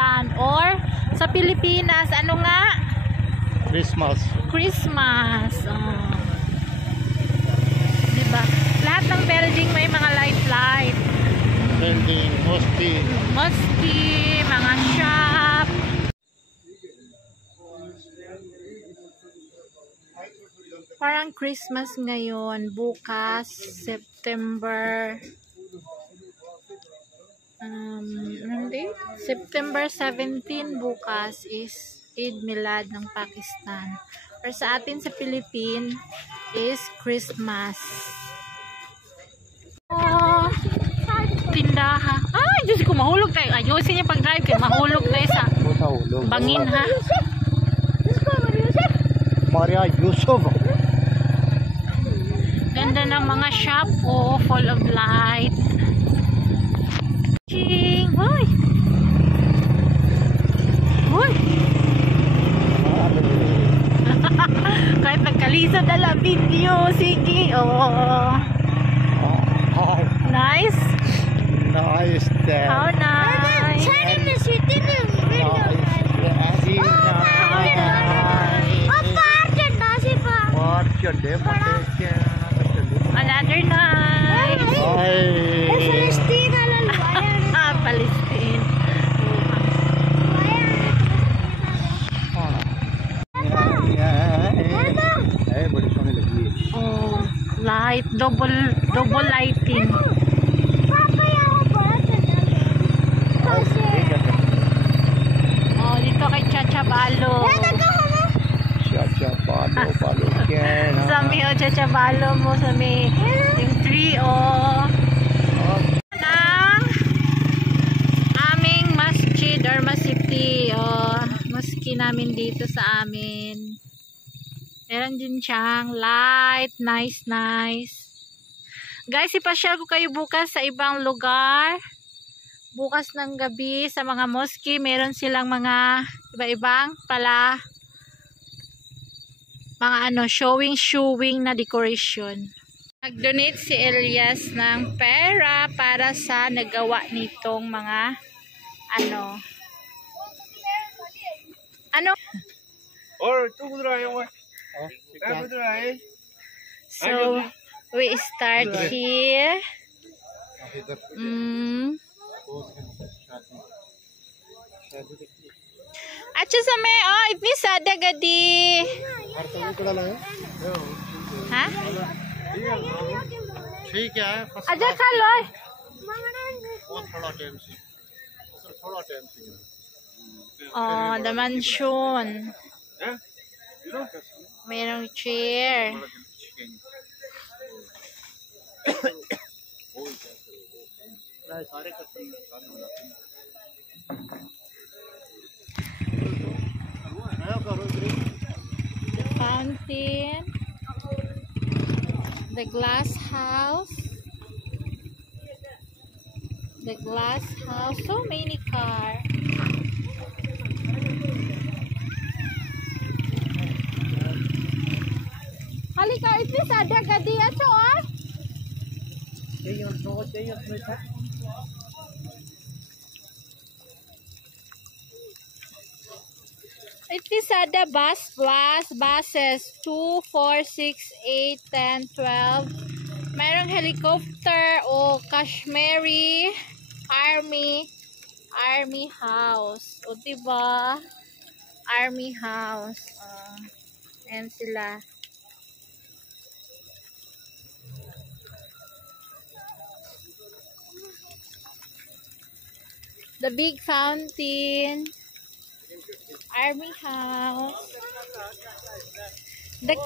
Pakistan or sa Pilipinas, ano nga? Christmas. Christmas. Diba? Lahat ng building may mga light. Building, Mosque, mga shop. Parang Christmas ngayon, bukas, September September 17 bukas is Eid Milad ng Pakistan. Or sa atin sa Philippines is Christmas. Oh, tindahan. Ay, Diyos ko, mahulog tayo. Ayusin niya pag-drive kayo. Mahulog tayo sa bangin, ha? Maria Yusuf. Ganda ng mga shop, oh, full of light. Ching! Hoy! Hoy! Kahit nagkalisa na video. Sige, oh. Nice. Nice there. How nice. Another night. Palestine. Oh, light, double lighting. Oh, dito kay Chacha Balo. Sa may Chacha Balo mo sa may yung tree, oh. Ng aming masjid or masjid, oh. Mosque namin dito sa amin. Meron din siyang light, nice. Guys, ipasyal ko kayo bukas sa ibang lugar. Bukas ng gabi sa mga mosque, meron silang mga iba-ibang pala mga showing na decoration. Nag-donate si Elias ng pera para sa nagawa nitong mga So we start here. अच्छा समय इतनी सादा गद्दी हाँ ठीक है अच्छा खा लो oh the mansion merong chair the fountain, the glass house, so many cars. Halika, itni sada gadi acho ah. Itni sada buses 2, 4, 6, 8, 10, 12. Mayroong helicopter o Kashmiri Army House. O diba? Army House. Ayan sila. The big fountain. Army House. The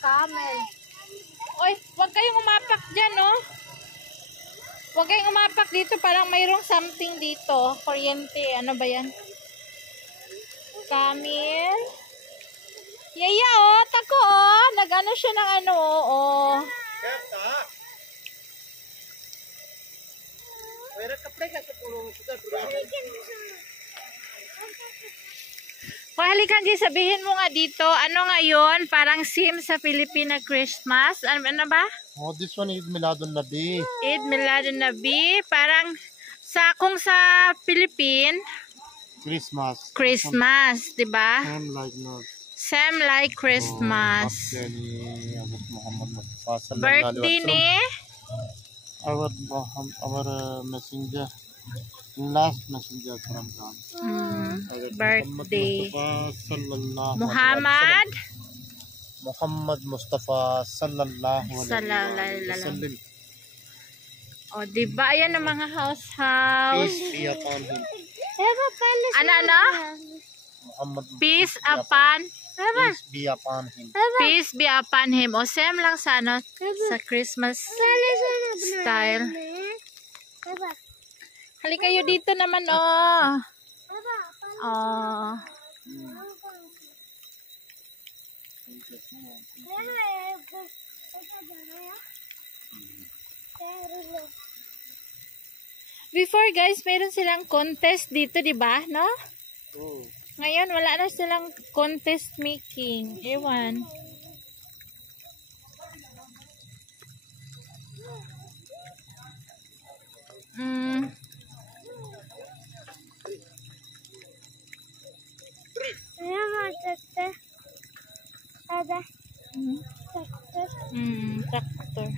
camel. Oy, wag kayong umapak dyan, no? Wag kayong umapak dito. Parang mayroong something dito. Kuryente. Ano ba yan? Camel. Yaya, oh. Tako, oh. Nag-ano siya ng ano, oh. Halika G, sabihin mo nga dito, ano ngayon? Parang sim sa Filipina Christmas. Ano ba? Oh, this one is Miladun Nabi. Eid Miladun Nabi. Parang kung sa Philippine, Christmas, di ba? Same like no. Same like Christmas. Birthday ni our messenger, last messenger from God. Birthday. Muhammad Muhammad Mustafa sallallahu Sallallahu alaihi wasallam. O, diba? Ayan ang mga house. Peace be upon him. Ano? Muhammad Peace upon. Peace be upon him. Peace be upon him. O, same lang sa sa Christmas style. Halika kayo dito naman, oh. Oh. Before guys, meron silang contest dito, di ba? No? Oh. Ngayon, wala na silang contest making. Ewan. Tractor.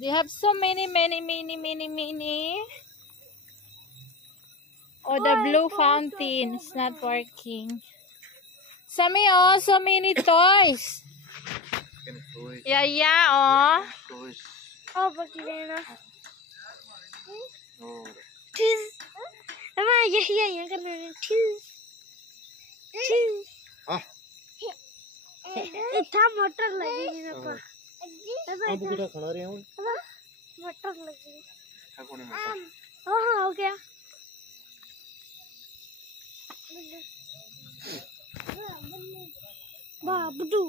They have so many. Oh, the blue fountain is not working. Sami, oh, so many toys. Yeah, oh. Oh, bakit Oh. Cheese. Mama, you're gonna cheese. Cheese. Ah. इतना मोटर लगेगी ना पर अब किधर खड़ा रहे हो? मोटर लगेगी ठाकुर ने मोटर। हाँ हो गया बाबू